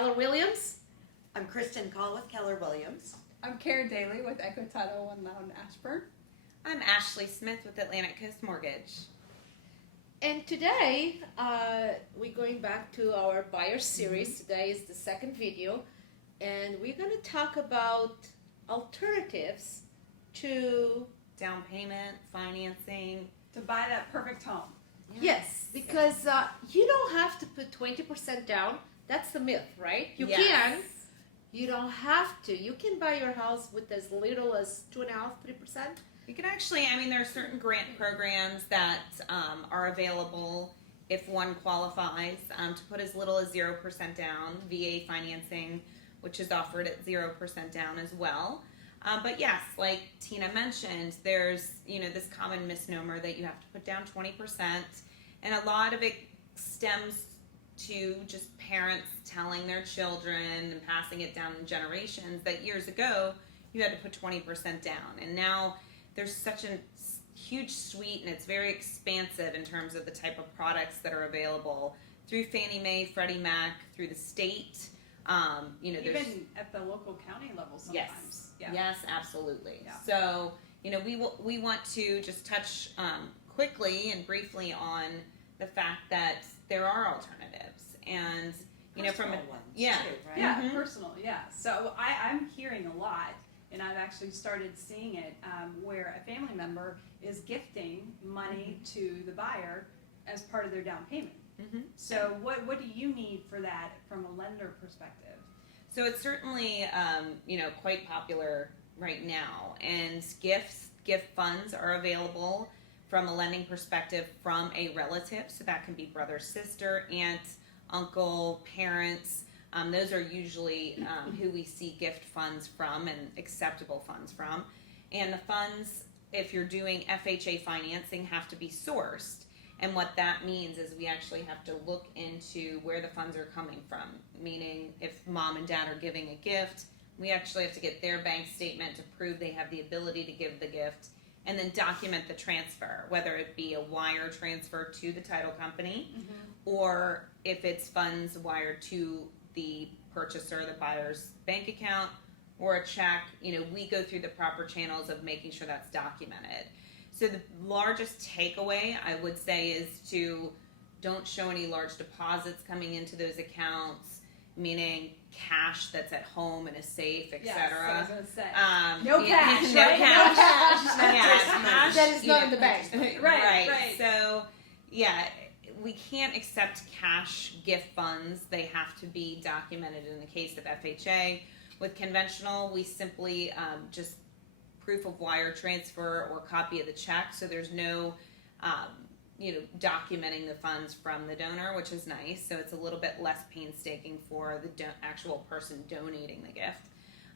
Keller Williams. I'm Kristen Call with Keller Williams. I'm Kara Daly with Echo Title One Mountain Ashburn. I'm Ashley Smith with Atlantic Coast Mortgage. And today, we're going back to our buyer series. Today is the second video. And we're going to talk about alternatives to... Down payment, financing. To buy that perfect home. Yes, because you don't have to put 20% down. That's the myth, right? You Yes. can. You don't have to. You can buy your house with as little as 2.5%, 3%. You can actually, there are certain grant programs that are available if one qualifies to put as little as 0% down. VA financing, which is offered at 0% down as well. But yes, like Tina mentioned, there's, this common misnomer that you have to put down 20%. And a lot of it stems to just parents telling their children and passing it down in generations that years ago you had to put 20% down. And now there's such a huge suite, and it's very expansive in terms of the type of products that are available through Fannie Mae, Freddie Mac, through the state. Even at the local county level sometimes. Yes, Yeah. yes, absolutely. Yeah. So, we want to just touch quickly and briefly on the fact that there are alternatives, and Personal ones, yeah, too, right? Yeah, Mhm. personal, yeah. So I'm hearing a lot, and I've actually started seeing it where a family member is gifting money to the buyer as part of their down payment. Mhm. So what do you need for that from a lender perspective? So it's certainly quite popular right now, and gift funds are available from a lending perspective from a relative. So that can be brother, sister, aunt, uncle, parents. Those are usually who we see gift funds from and acceptable funds from. And the funds, if you're doing FHA financing, have to be sourced. And what that means is we actually have to look into where the funds are coming from. Meaning, if mom and dad are giving a gift, we actually have to get their bank statement to prove they have the ability to give the gift, and then document the transfer, whether it be a wire transfer to the title company, or if it's funds wired to the purchaser, the buyer's bank account, or a check. We go through the proper channels of making sure that's documented. So the largest takeaway, I would say, is to don't show any large deposits coming into those accounts, meaning cash that's at home in a safe, etc. Yes, I was going to say. No cash, no right? cash. No cash. Yeah, cash, That is not in the bank. Right. So, we can't accept cash gift funds. They have to be documented in the case of FHA. With conventional, we simply just proof of wire transfer or copy of the check, so there's no documenting the funds from the donor, which is nice. So it's a little bit less painstaking for the actual person donating the gift.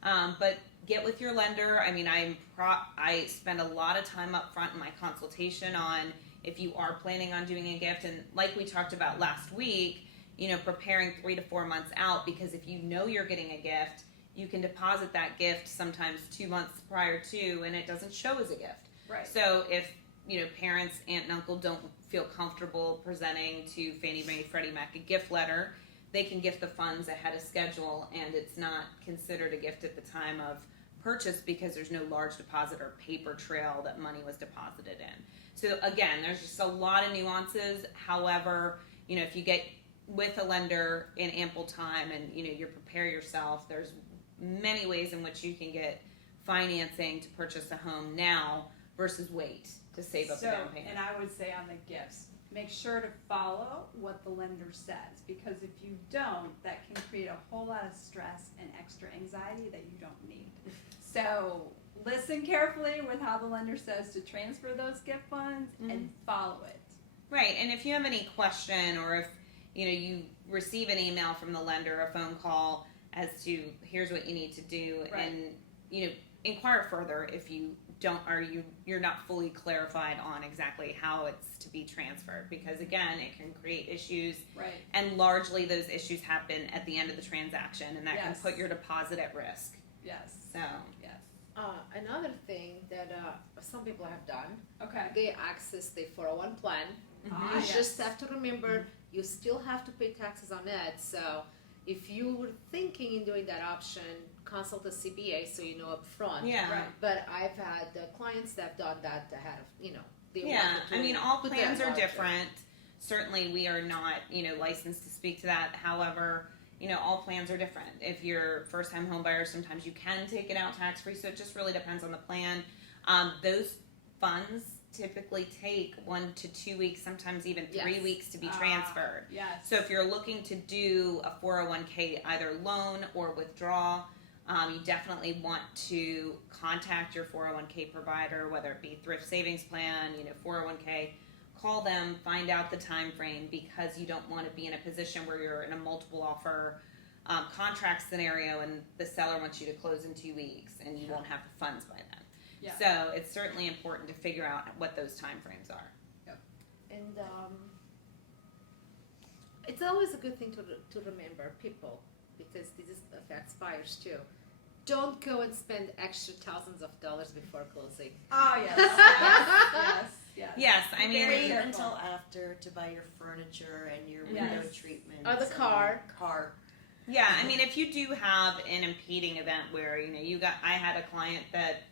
But get with your lender. I spend a lot of time up front in my consultation on if you are planning on doing a gift, and like we talked about last week, preparing 3 to 4 months out, because if you're getting a gift, you can deposit that gift sometimes 2 months prior to, and it doesn't show as a gift. Right. So if parents, aunt and uncle don't feel comfortable presenting to Fannie Mae, Freddie Mac a gift letter, they can gift the funds ahead of schedule, and it's not considered a gift at the time of purchase because there's no large deposit or paper trail that money was deposited in. So again, there's just a lot of nuances. However, if you get with a lender in ample time and you prepare yourself, there's many ways in which you can get financing to purchase a home now versus wait to save up the down payment. And I would say on the gifts, make sure to follow what the lender says, because if you don't, that can create a whole lot of stress and extra anxiety that you don't need. So listen carefully with how the lender says to transfer those gift funds and follow it. Right, and if you have any question, or if you receive an email from the lender, a phone call as to here's what you need to do, Right. and inquire further if you don't, or you're not fully clarified on exactly how it's to be transferred, because again, it can create issues, Right. and largely those issues happen at the end of the transaction, and that can Yes. put your deposit at risk. Yes. So Yes. Another thing that some people have done, Okay. they access the 401 plan. Ah, You yes. just have to remember you still have to pay taxes on it. So if you were thinking in doing that option, consult a CPA so you know up front. Yeah. Right. But I've had clients that have done that ahead of, they Yeah, wanted to I mean, all put plans that are budget. different. Certainly, we are not, licensed to speak to that. However, all plans are different. If you're first-time home buyer, sometimes you can take it out tax-free. So it just really depends on the plan. Those funds typically take 1 to 2 weeks, sometimes even 3 Yes. weeks to be transferred. Yes. So if you're looking to do a 401k either loan or withdraw, you definitely want to contact your 401k provider, whether it be thrift savings plan, 401k. Call them, find out the time frame, because you don't want to be in a position where you're in a multiple offer contract scenario and the seller wants you to close in 2 weeks and you won't have the funds by then. Yeah. So it's certainly important to figure out what those time frames are. And it's always a good thing to remember, people, because this affects buyers too. Don't go and spend extra thousands of dollars before closing. Oh yes. yes. Yes. Yes, I mean, Very Wait careful. until after to buy your furniture and your Yes. window treatments. Or the and car. Car. yeah, I mean, if you do have an impeding event where, I had a client that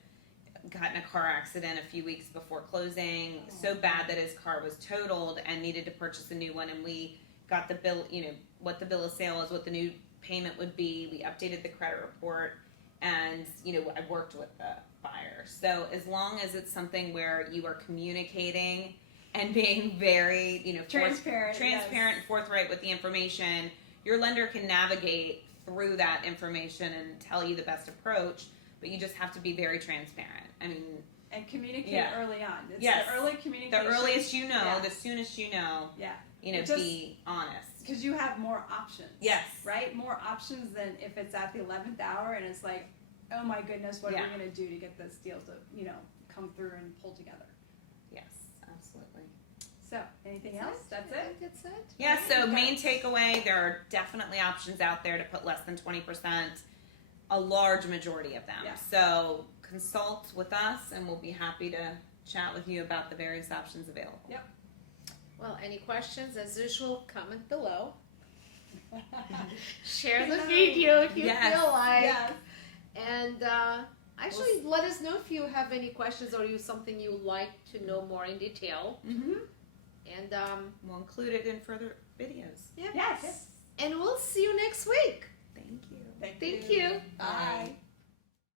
got in a car accident a few weeks before closing, so bad that his car was totaled and needed to purchase a new one, and we got the bill, what the bill of sale is, what the new payment would be. We updated the credit report, and, I worked with the buyer. So as long as it's something where you are communicating and being very, Transparent. transparent and forthright with the information, your lender can navigate through that information and tell you the best approach, but you just have to be very transparent. I mean, And communicate Yeah. early on. It's Yes. the early communication. the earliest you know, Yeah. the soonest you know, Yeah. be honest. Because you have more options. Yes. Right? More options than if it's at the 11th hour and it's like, oh my goodness, what are Yeah. we going to do to get this deal to, come through and pull together? Yes, absolutely. So, anything else? That's I it? think that's it. Yeah, so Okay. main takeaway, there are definitely options out there to put less than 20%, a large majority of them. Yeah. So consult with us and we'll be happy to chat with you about the various options available. Yep. Well, any questions, as usual, comment below. Share the video if you Yes. feel like. Yes. And actually, let us know if you have any questions or you something you like to know more in detail. Mm-hmm. And We'll include it in further videos. Yes. and we'll see you next week. Thank you. Thank you. Bye.